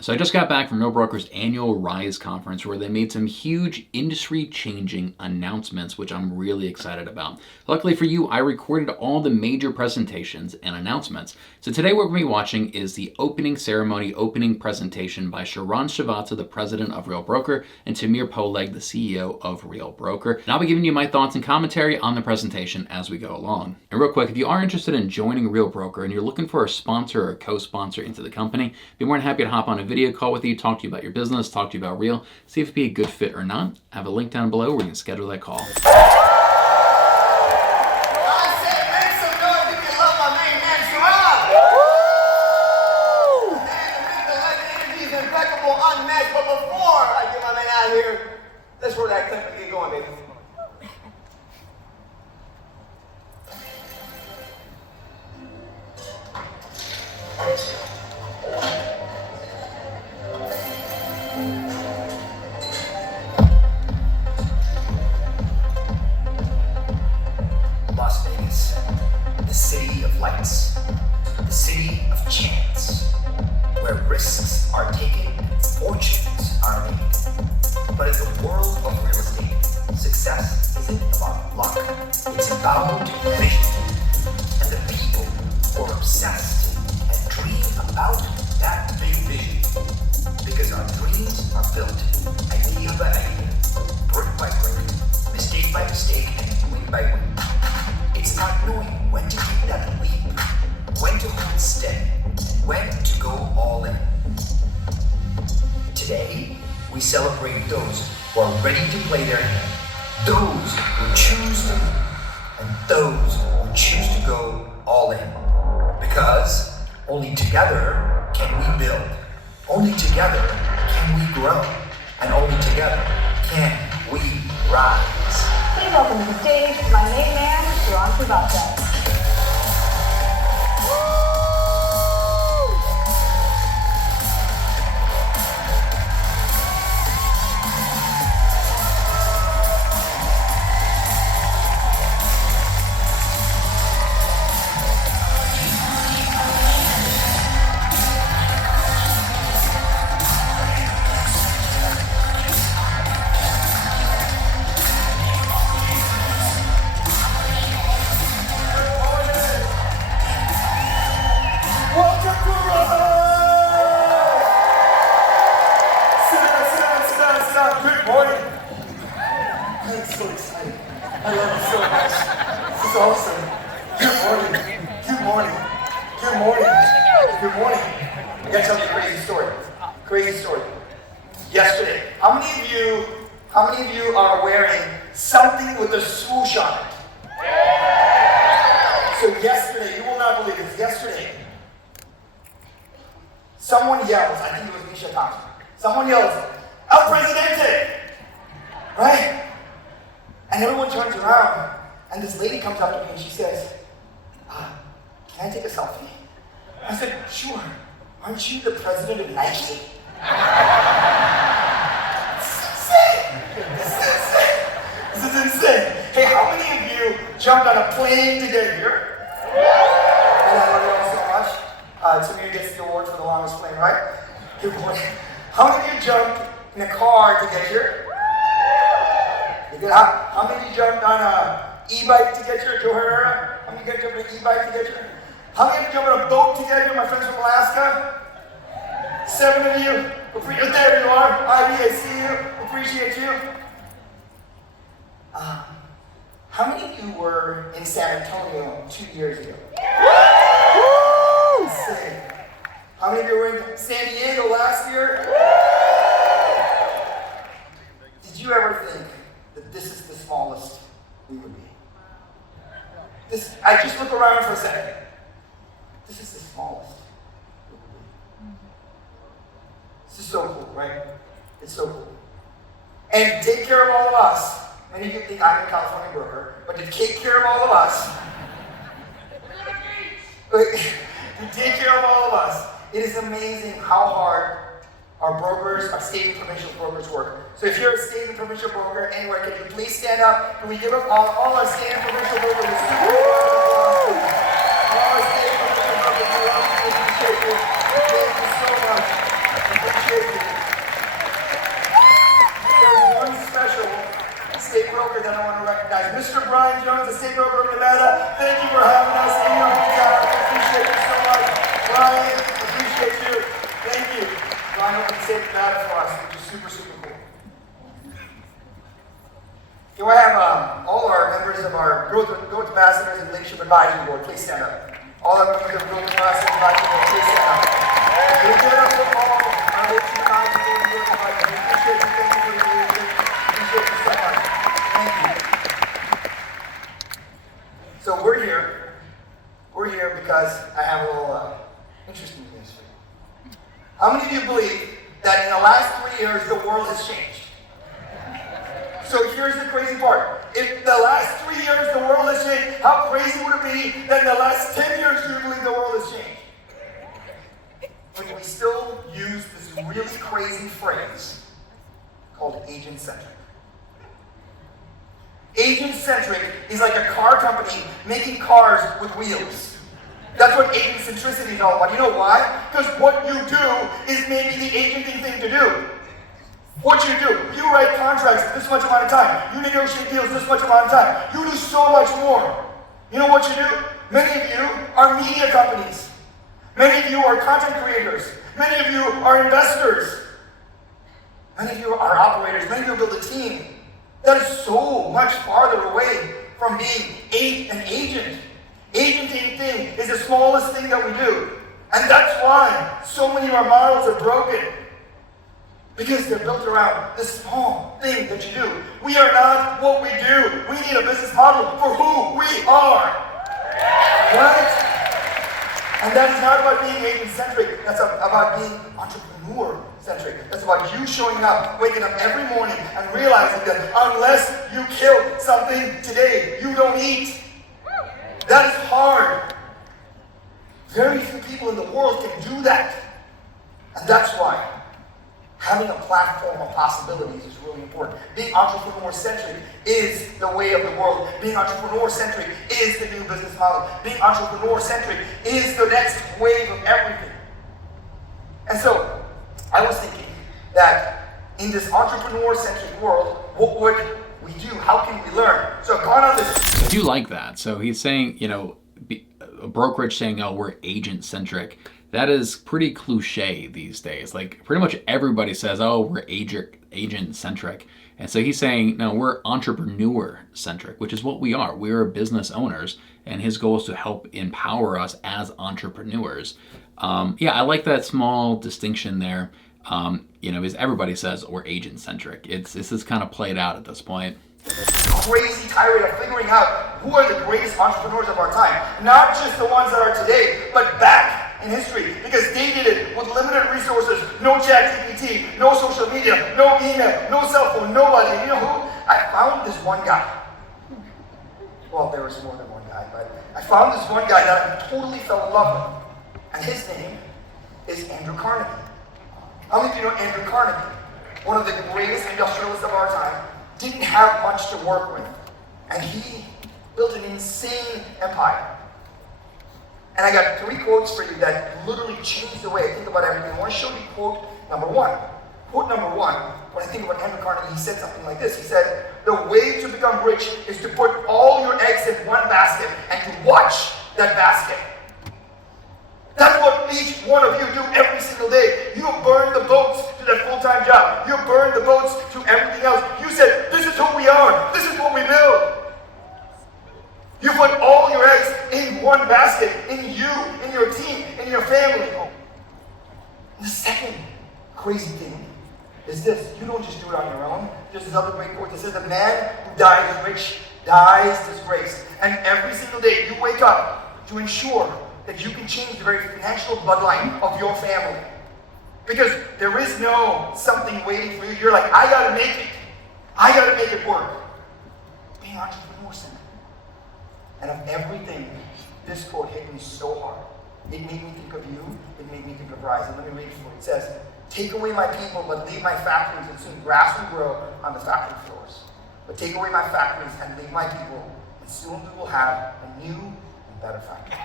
So I just got back from Real Broker's annual Rise conference where they made some huge industry-changing announcements, which I'm really excited about. Luckily for you, I recorded all the major presentations and announcements. So today what we're going to be watching is the opening ceremony, opening presentation by Srivatsaa, the president of Real Broker, and Tamir Poleg, the CEO of Real Broker. And I'll be giving you my thoughts and commentary on the presentation as we go along. And real quick, if you are interested in joining Real Broker and you're looking for a sponsor or a co-sponsor into the company, I'd be more than happy to hop on a video call with you, talk to you about your business, talk to you about Real, see if it'd be a good fit or not. I have a link down below where you can schedule that call. But before I get my man out of here, let's roll that clip and get going, baby. Las Vegas, the city of lights, the city of chance, where risks are taken and fortunes are made. But in the world of real estate, success isn't about luck, it's about vision. And the people who are obsessed and dream about that big vision. Because our dreams are built idea by idea, brick by brick, mistake by mistake, and win by win. It's not knowing when to take that leap, when to hold steady, and when to go all in. Today, we celebrate those who are ready to play their hand, those who choose to lead, and those who choose to go all in. Because only together can we build, only together can we grow, and only together can we rise. Please welcome to the stage my main man, Srivatsaa. I love you so much. This is awesome. Good morning. Good morning. Good morning. Good morning. I gotta tell you a crazy story. Crazy story. Yesterday, how many of you are wearing something with a swoosh on it? So yesterday, you will not believe this. Yesterday, someone yells. I think it was Misha Thompson. Someone yells, "El Presidente!" Right? And everyone turns around, and this lady comes up to me and she says, "Can I take a selfie?" I said, "Sure. Aren't you the president of Nike?" This is insane. Hey, how many of you jumped on a plane to get here? And I love you all so much. Tamir gets the award for the longest plane, right? Good morning. How many of you jumped in a car to get here? How many of you jumped on an e-bike to get here, Joe Herrera? How many of you guys jumped on an e-bike to get here? How many of you jumped on a boat to get here, my friends from Alaska? 7 of you. There you are. Ivy, I see you. Appreciate you. How many of you were in San Antonio 2 years ago? Insane. How many of you were in San Diego last year? Did you ever think that this is the smallest we would be? I just look around for a second. This is the smallest we would be. This is so cool, right? It's so cool. And to take care of all of us, many of you think I'm a California broker, but to take care of all of us, to take care of all of us, it is amazing how hard our brokers, our state and provincial brokers work. So if you're a state and provincial broker anywhere, can you please stand up? Can we give up all our state and provincial brokers? All our state and provincial brokers, we appreciate you. Thank you so much. Mr. Brian Jones of St. Robert, Nevada. Thank you for having us in your hometown. Appreciate you so much. Brian, appreciate you. Thank you. Brian opened St. Nevada for us, which is super, super cool. Here I have all our members of our Growth Ambassadors and Leadership Advisory Board. Please stand up. All our members of Growth Ambassadors and Advisory Board, please stand up. Can we give it up for all our leadership advisory board and Growth Advisory Board? Appreciate you. Thank you for your leadership. Appreciate you so much. Thank you. So we're here. We're here because I have a little interesting news for you. How many of you believe that in the last 3 years the world has changed? So here's the crazy part. If the last 3 years the world has changed, how crazy would it be that in the last 10 years do you believe the world has changed? But we still use this really crazy phrase called agent-centric. Agent-centric is like a car company making cars with wheels. That's what agent centricity is all about. You know why? Because what you do is maybe the agenting thing to do. What you do, you write contracts this much amount of time. You negotiate deals this much amount of time. You do so much more. You know what you do? Many of you are media companies. Many of you are content creators. Many of you are investors. Many of you are operators. Many of you build a team. That is so much farther away from being an agent. Agenting thing is the smallest thing that we do. And that's why so many of our models are broken. Because they're built around this small thing that you do. We are not what we do. We need a business model for who we are. Right? And that is not about being agent-centric. That's about being entrepreneur-centric. That's about you showing up, waking up every morning and realizing that unless you kill something today, you don't eat. That is hard. Very few people in the world can do that. And that's why having a platform of possibilities is really important. Being entrepreneur-centric is the way of the world. Being entrepreneur-centric is the new business model. Being entrepreneur-centric is the next wave of everything. And so, I was thinking that in this entrepreneur-centric world, what would we do? How can we learn? So I've gone on this. I do like that. So he's saying, a brokerage saying, oh, we're agent-centric. That is pretty cliche these days. Like pretty much everybody says, oh, we're agent-centric. And so he's saying, no, we're entrepreneur-centric, which is what we are. We're business owners, and his goal is to help empower us as entrepreneurs. I like that small distinction there. Because everybody says we're agent-centric. This is kind of played out at this point. Crazy tirade of figuring out who are the greatest entrepreneurs of our time. Not just the ones that are today, but back in history, because they did it with limited resources, no ChatGPT, no social media, no email, no cell phone, nobody. And you know who? I found this one guy. Well, there was more than one guy, but I found this one guy that I totally fell in love with. And his name is Andrew Carnegie. How many of you know Andrew Carnegie? One of the greatest industrialists of our time, didn't have much to work with. And he built an insane empire. And I got 3 quotes for you that literally changed the way I think about everything. I want to show you quote number 1. Quote number 1, when I think about Andrew Carnegie, he said something like this. He said, the way to become rich is to put all your eggs in one basket and to watch that basket. That's what each one of you do every single day. You burn the boats to that full-time job. You burn the boats to everything else. You said, this is who we are. This is what we build. You put all your eggs in one basket, in you, in your team, in your family. And the second crazy thing is this. You don't just do it on your own. There's this other great quote that says, the man who dies rich dies disgraced. And every single day you wake up to ensure that you can change the very financial bloodline of your family. Because there is no something waiting for you. You're like, I gotta make it. I gotta make it work. Being entrepreneur-centered. And of everything, this quote hit me so hard. It made me think of you. It made me think of Rise. And let me read it for you. It says, take away my people, but leave my factories, and soon grass will grow on the factory floors. But take away my factories and leave my people, and soon we will have a new and better factory.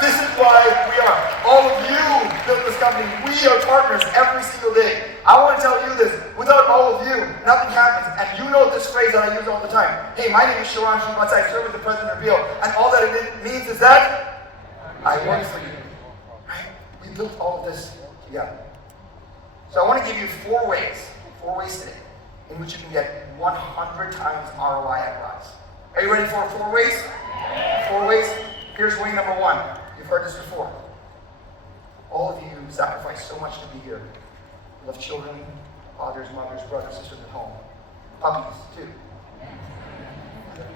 This is why we are. All of you built this company. We are partners every single day. I want to tell you this. Without all of you, nothing happens. And you know this phrase that I use all the time. Hey, my name is Sharran. Srivatsaa. I serve as the president of Real. And all that it means is that I work for you. Right? We built all of this together. So I want to give you four ways today, in which you can get 100 times ROI at Rise. Are you ready for 4 ways? 4 ways? Here's way number 1. You've heard this before. All of you sacrifice so much to be here. You love children, fathers, mothers, brothers, sisters at home. Puppies, too.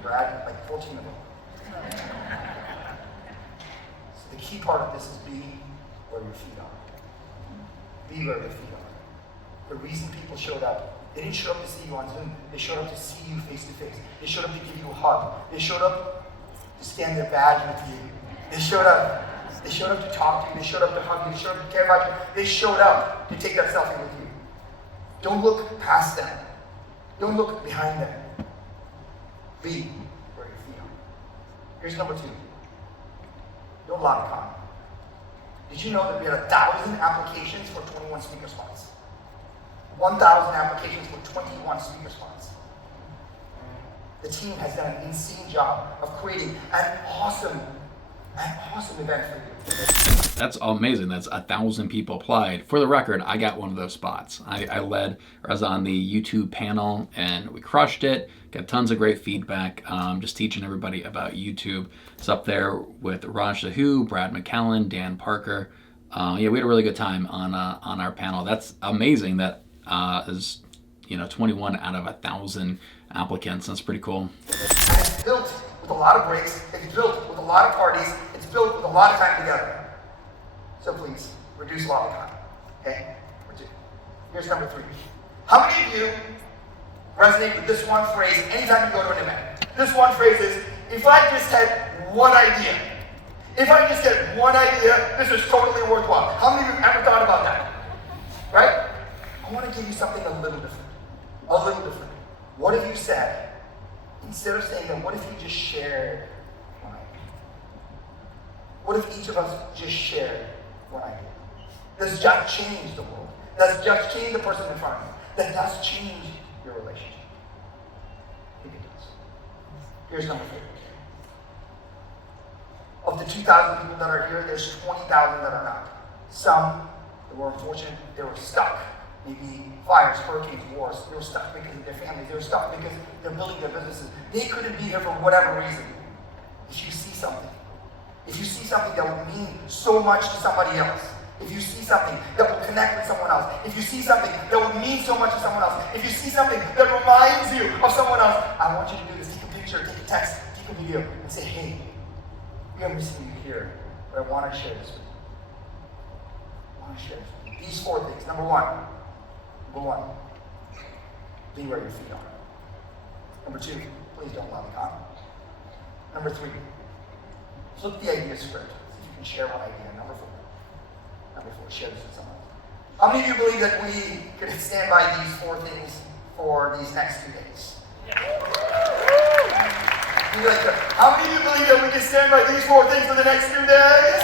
Brad, like 14 of them. So the key part of this is be where your feet are. Be where your feet are. The reason people showed up, they didn't show up to see you on Zoom. They showed up to see you face to face. They showed up to give you a hug. They showed up to stand their badge with you. They showed up to talk to you. They showed up to hug you. They showed up to care about you. They showed up to take that selfie with you. Don't look past them. Don't look behind them. Be where your feet are. Here's number 2. Don't lobby con. Did you know that we had 1,000 applications for 21 speaker spots? 1,000 applications for 21 speaker spots. The team has done an insane job of creating an awesome event for you. That's amazing. That's 1,000 people applied. For the record, I got one of those spots. I was on the YouTube panel and we crushed it. Got tons of great feedback. Just teaching everybody about YouTube. It's up there with Raj Sahu, Brad McCallan, Dan Parker. We had a really good time on our panel. That's amazing. That is 21 out of 1,000 applicants. That's pretty cool. It's built with a lot of breaks. It's built with a lot of parties. It's built with a lot of time together. So please, reduce a lot of time. Okay? Here's number 3. How many of you resonate with this one phrase anytime you go to an event? This one phrase is, if I just had one idea. If I just had one idea, this is totally worthwhile. How many of you have ever thought about that? Right? I want to give you something a little different. A little different. What if you said, instead of saying that, what if you just shared one idea? What if each of us just shared one idea? Does just change the world? Does just change the person in front of you? That does change your relationship. I think it does. Here's number 4. Of the 2,000 people that are here, there's 20,000 that are not. Some that were unfortunate, they were stuck. Maybe fires, hurricanes, wars. They were stuck because of their families. They were stuck because they're building their businesses. They couldn't be here for whatever reason. If you see something that would mean so much to somebody else, if you see something that will connect with someone else, if you see something that would mean so much to someone else, if you see something that reminds you of someone else, I want you to do this. Take a picture, take a text, take a video, and say, hey, we are missing you here, but I want to share this with you. These 4 things. Number one, be where your feet are. Number 2, please don't love the comment. Number 3, flip the idea script. See if you can share one idea. Number 4, share this with someone. How many of you believe that we could stand by these 4 things for these next 2 days? How many of you believe that we can stand by these 4 things for the next 2 days?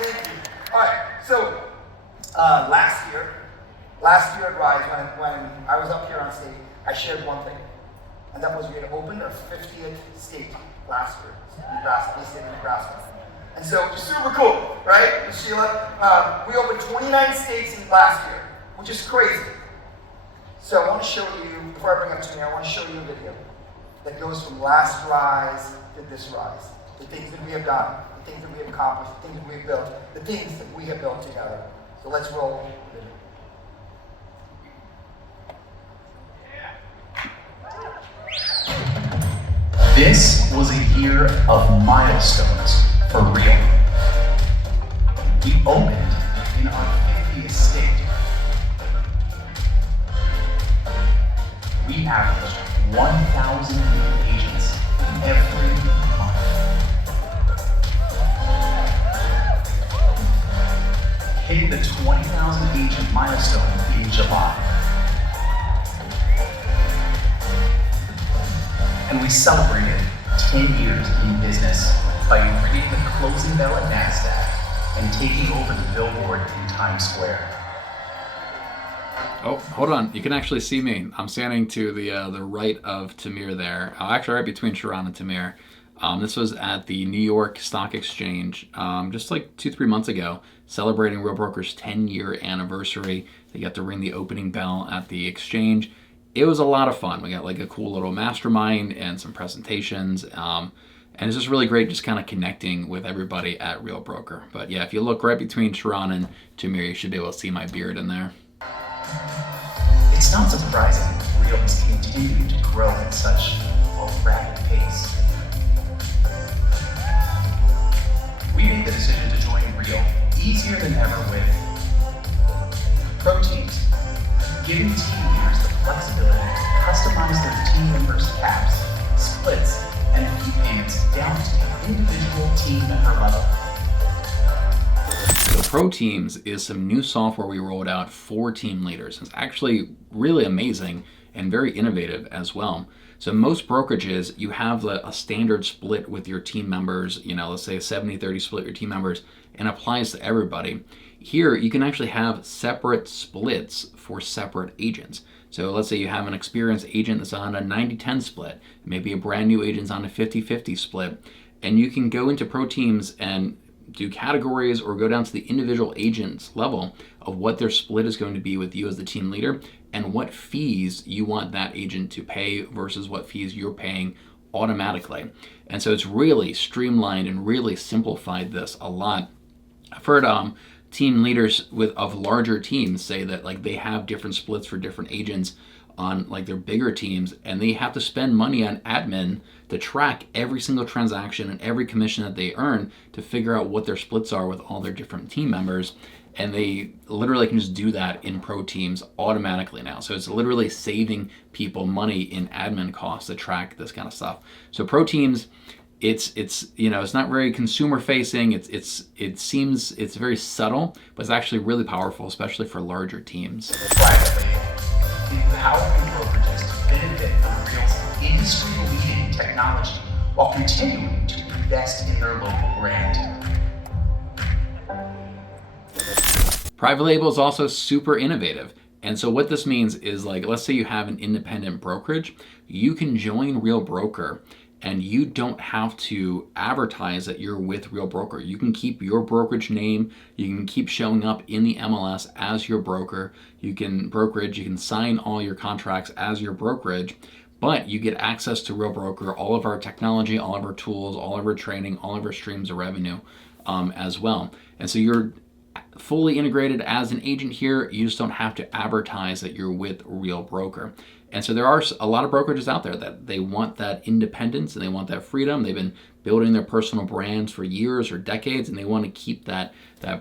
Thank you. All right, so last year at Rise, when I was up here on stage, I shared one thing, and that was we had opened our 50th state last year in Nebraska. And so it was super cool, right, Sheila? We opened 29 states in last year, which is crazy. So I want to show you, before I bring up to me, I want to show you a video that goes from last Rise to this Rise. The things that we have done, the things that we have accomplished, the things that we have built, the things that we have built together. So let's roll the video. This was a year of milestones for real. We opened in our 50th state. We averaged 1,000 new agents every month. Hit the 20,000 agent milestone in July. And we celebrated 10 years in business by ringing the closing bell at NASDAQ and taking over the billboard in Times Square. Oh, hold on. You can actually see me. I'm standing to the right of Tamir there. Actually, right between Sharran and Tamir. This was at the New York Stock Exchange just like 2-3 months ago, celebrating Real Broker's 10-year anniversary. They got to ring the opening bell at the exchange. It was a lot of fun. We got like a cool little mastermind and some presentations. And it's just really great just kind of connecting with everybody at Real Broker. But yeah, if you look right between Sharran and Tamir, you should be able to see my beard in there. It's not surprising Real has continued to grow at such a rapid pace. We made the decision to join Real easier than ever with Pro Teams, giving team leaders the flexibility to customize their team members' caps, splits, and fee payments down to the individual team member level. So Pro Teams is some new software we rolled out for team leaders. It's actually really amazing and very innovative as well. So most brokerages, you have a standard split with your team members, let's say a 70-30 split with your team members, and applies to everybody. Here, you can actually have separate splits for separate agents. So let's say you have an experienced agent that's on a 90-10 split, maybe a brand new agent's on a 50-50 split, and you can go into Pro Teams and do categories or go down to the individual agent's level of what their split is going to be with you as the team leader and what fees you want that agent to pay versus what fees you're paying automatically. And so it's really streamlined and really simplified this a lot. I've heard team leaders of larger teams say that like they have different splits for different agents on like their bigger teams, and they have to spend money on admin to track every single transaction and every commission that they earn to figure out what their splits are with all their different team members. And they literally can just do that in Pro Teams automatically now. So it's literally saving people money in admin costs to track this kind of stuff. So Pro Teams, it's not very consumer facing. It seems it's very subtle, but it's actually really powerful, especially for larger teams. Privately, empowering brokerages to benefit from Real's industry-leading technology while continuing to invest in their local brand. Private label is also super innovative. And so what this means is, like, let's say you have an independent brokerage, you can join Real Broker and you don't have to advertise that you're with Real Broker. You can keep your brokerage name, you can keep showing up in the MLS as your broker, you can sign all your contracts as your brokerage, but you get access to Real Broker, all of our technology, all of our tools, all of our training, all of our streams of revenue as well. And so you're fully integrated as an agent here. You just don't have to advertise that you're with Real Broker. And so there are a lot of brokerages out there that they want that independence and they want that freedom. They've been building their personal brands for years or decades, and they want to keep that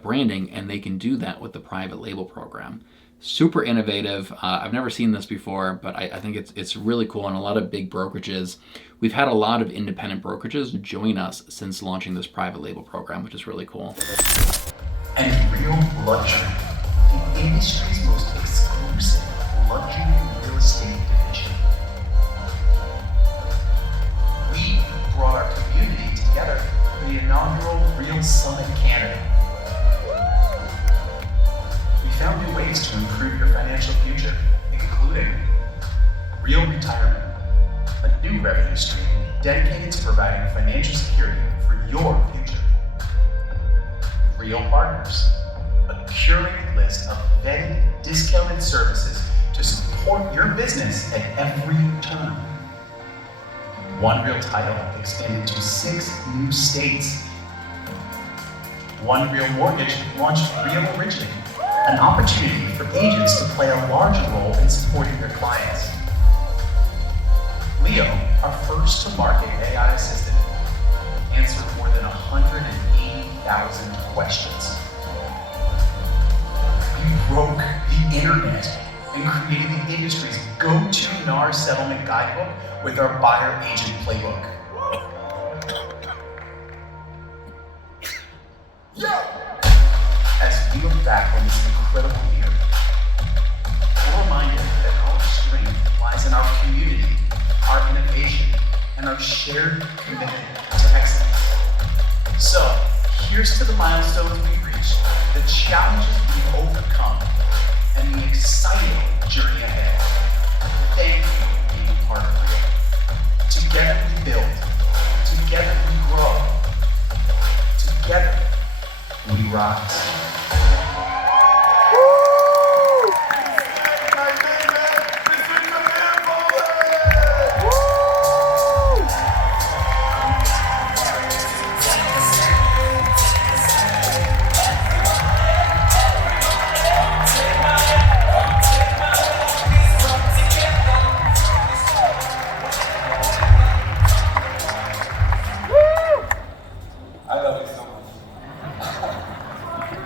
branding, and they can do that with the private label program. Super innovative. I've never seen this before, but I think it's really cool. And a lot of big brokerages, we've had a lot of independent brokerages join us since launching this private label program, which is really cool. And Real Luxury, the industry's most exclusive luxury real estate division. We brought our community together for the inaugural Real Summit Canada. We found new ways to improve your financial future, including Real Retirement, a new revenue stream dedicated to providing financial security for your future. Real Partners, a curated list of vetted, discounted services to support your business at every turn. One Real Title extended to 6 new states. One Real Mortgage launched Real Originating, an opportunity for agents to play a larger role in supporting their clients. Leo, our first to market AI assistant, answered more than 180,000 questions. We broke the internet and created the industry's go-to NAR settlement guidebook with our buyer agent playbook. As we look back on this incredible year, we're reminded that our strength lies in our community, our innovation, and our shared commitment to excellence. So, here's to the milestones we've reached, the challenges we've overcome, and the exciting journey ahead. Thank you for being a part of it. Together we build. Together we grow. Together we rise.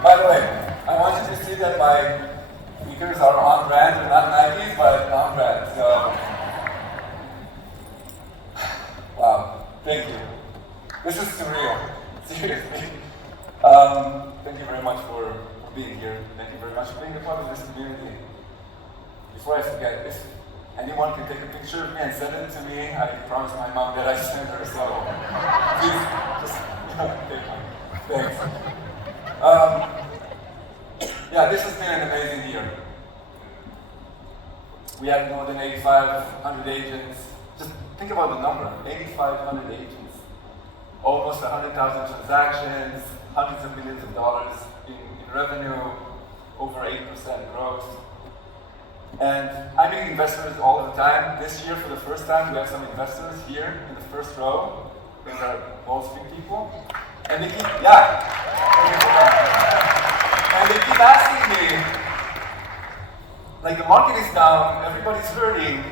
By the way, I want you to see that my sneakers are on brand. They're not Nikes, but on brand. So, wow, thank you. This is surreal, seriously. Thank you very much for being here. Thank you very much for being a part of this community. Before I forget, if anyone can take a picture of me and send it to me, I promise my mom that I send her, so please, just, thanks. Yeah, this has been an amazing year. We have more than 8,500 agents. Just think about the number, 8,500 agents. Almost 100,000 transactions, hundreds of millions of dollars in revenue, over 8% growth. And I meet investors all the time. This year, for the first time, we have some investors here in the first row. These are mostly people. And they keep, and they keep asking me, like, the market is down, everybody's hurting,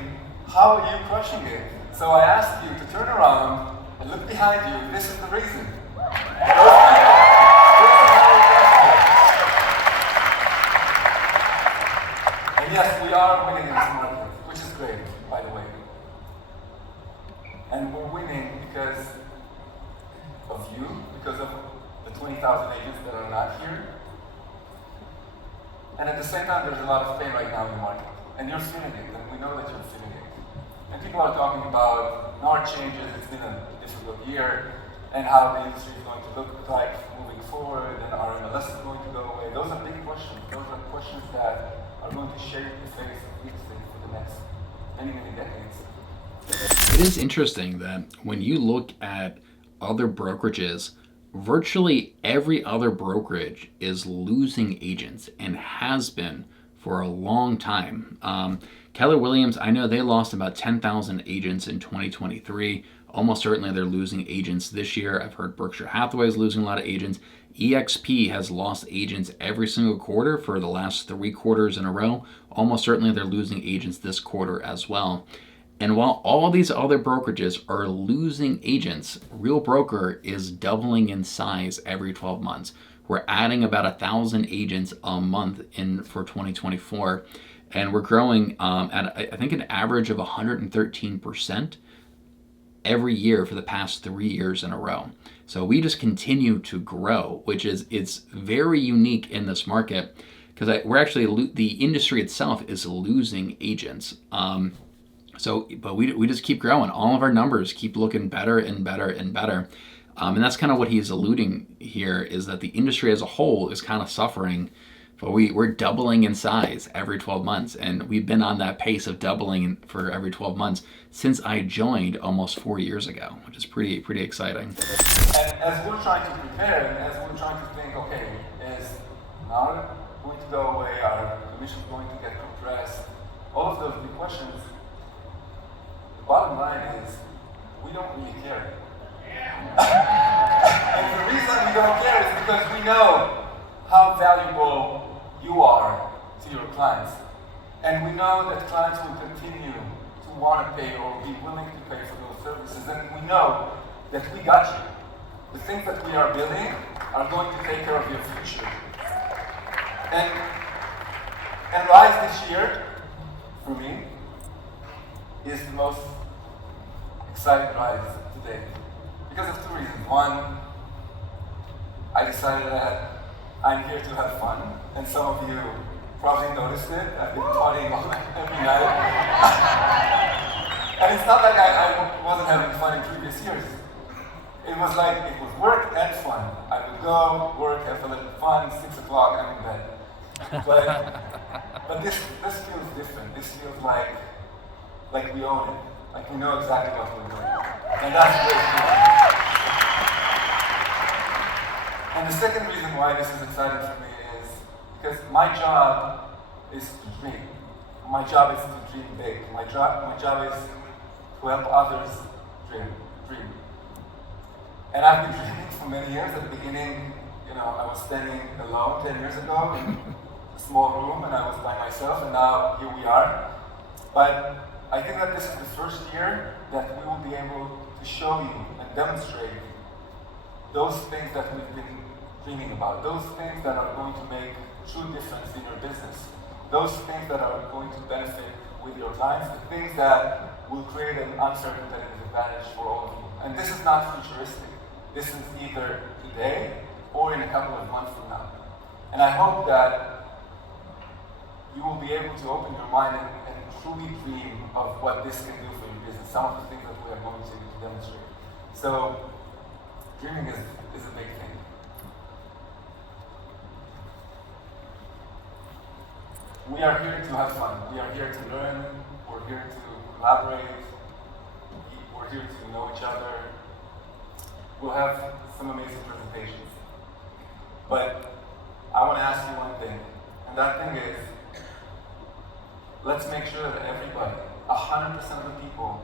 how are you crushing it? So I asked you to turn around and look behind you. This is the reason. And yes, we are winning in this market, which is great, by the way. And we're winning because of you, because of the 20,000 agents that are not here. And at the same time, there's a lot of pain right now in the market. And you're feeling it, and we know that you're feeling it. And people are talking about NAR changes, it's been a difficult year, and how the industry is going to look like moving forward, and our MLS is going to go away. Those are big questions. Those are questions that are going to shape the face of the industry for the next many, many decades. It is interesting that when you look at other brokerages, virtually every other brokerage is losing agents and has been for a long time. Keller Williams, I know they lost about 10,000 agents in 2023. Almost certainly they're losing agents this year. I've heard Berkshire Hathaway is losing a lot of agents. EXP has lost agents every single quarter for the last 3 quarters in a row. Almost certainly they're losing agents this quarter as well. And while all these other brokerages are losing agents, Real Broker is doubling in size every 12 months. We're adding about 1,000 agents a month for 2024. And we're growing at, I think, an average of 113% every year for the past 3 years in a row. So we just continue to grow, which is, it's very unique in this market because we're actually, the industry itself is losing agents. But we just keep growing. All of our numbers keep looking better and better and better. And that's kind of what he's alluding here, is that the industry as a whole is kind of suffering, but we're doubling in size every 12 months. And we've been on that pace of doubling for every 12 months since I joined almost 4 years ago, which is pretty exciting. And as we're trying to prepare, and as we're trying to think, okay, is NAR going to go away? Our commission is going to get compressed? All of those big questions. The bottom line is, we don't really care. And the reason we don't care is because we know how valuable you are to your clients. And we know that clients will continue to want to pay or be willing to pay for those services. And we know that we got you. The things that we are building are going to take care of your future. And Rise this year, for me, is the most exciting Rise today. Because of 2 reasons. One, I decided that I'm here to have fun, and some of you probably noticed it. I've been partying all night, every night. And it's not like I wasn't having fun in previous years. It was like, it was work and fun. I would go, work, have a little fun, 6 o'clock, I'm in bed. But this feels different. This feels like we own it. Like we know exactly what we're doing. And that's great feeling. And the second reason why this is exciting for me is because my job is to dream. My job is to dream big. My job is to help others dream. And I've been dreaming for many years. At the beginning, I was standing alone 10 years ago in a small room and I was by myself, and now here we are. But I think that this is the first year that we will be able to show you and demonstrate those things that we've been dreaming about, those things that are going to make true difference in your business, those things that are going to benefit with your clients, the things that will create an unfair competitive advantage for all of you. And this is not futuristic. This is either today or in a couple of months from now. And I hope that you will be able to open your mind and truly dream of what this can do for your business, some of the things that we are going to demonstrate. So, dreaming is a big thing. We are here to have fun. We are here to learn. We're here to collaborate. We're here to know each other. We'll have some amazing presentations. But I want to ask you one thing, and that thing is, let's make sure that everybody, 100% of the people,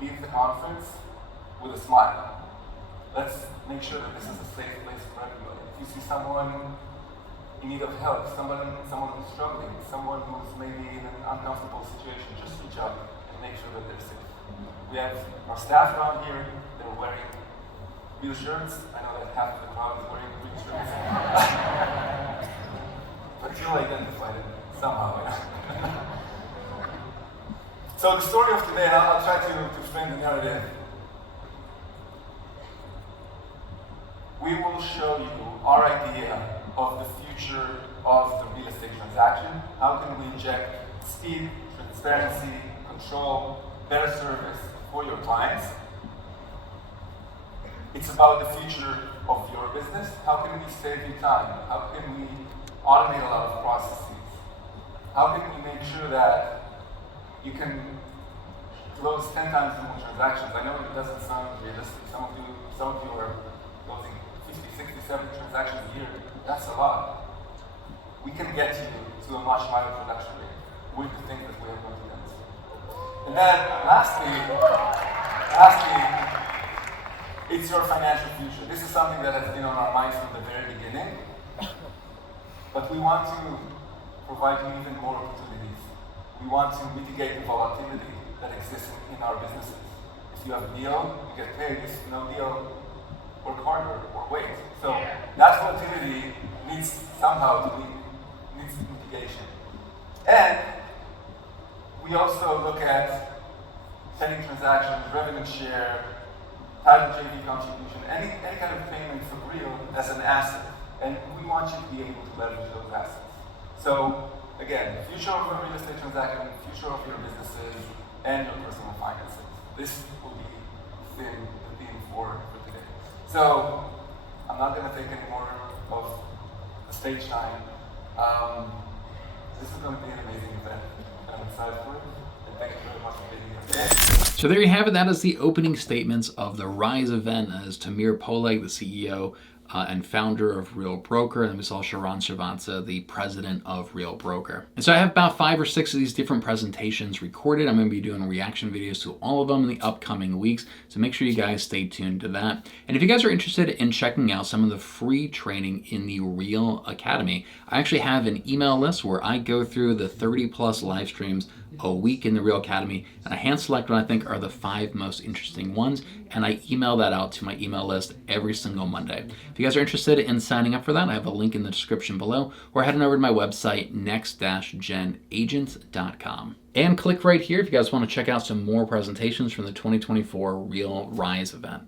leave the conference with a smile. Let's make sure that this is a safe place for everybody. If you see someone in need of help, someone who's struggling, someone who's maybe in an uncomfortable situation, just reach out and make sure that they're safe. We have our staff around here, they're wearing real shirts. I know that half of the crowd is wearing real shirts. But you'll identify them somehow. So the story of today, and I'll try to frame the narrative. We will show you our idea of the future of the real estate transaction. How can we inject speed, transparency, control, better service for your clients? It's about the future of your business. How can we save you time? How can we automate a lot of processes? How can we make sure that you can close 10 times more transactions? I know it doesn't sound realistic. Some of you are closing 50, 60, 70 transactions a year. That's a lot. We can get you to a much higher production rate with the things that we have going to demonstrate. And then lastly, it's your financial future. This is something that has been on our minds from the very beginning. But we want to provide you even more opportunities. We want to mitigate the volatility that exists in our businesses. If you have a deal, you get paid. If no deal, work harder or wait. So that volatility needs mitigation. And we also look at pending transactions, revenue share, title JV contribution, any kind of payment for real as an asset. And we want you to be able to leverage those assets. So again, future of a real estate transaction, future of your businesses, and your personal finances. This will be the theme for today. So I'm not going to take any more of the stage time. This is going to be an amazing event. I'm excited for it. And thank you very much for being here. So there you have it. That is the opening statements of the Rise event as Tamir Poleg, the CEO and founder of Real Broker, and we saw Srivatsaa, the president of Real Broker. And so I have about 5 or 6 of these different presentations recorded. I'm going to be doing reaction videos to all of them in the upcoming weeks, so make sure you guys stay tuned to that. And if you guys are interested in checking out some of the free training in the Real Academy, I actually have an email list where I go through the 30+ live streams a week in the Real Academy, and I hand select what I think are the 5 most interesting ones, and I email that out to my email list every single Monday. If you guys are interested in signing up for that, I have a link in the description below, or head on over to my website, next-genagents.com. And click right here if you guys want to check out some more presentations from the 2024 Real Rise event.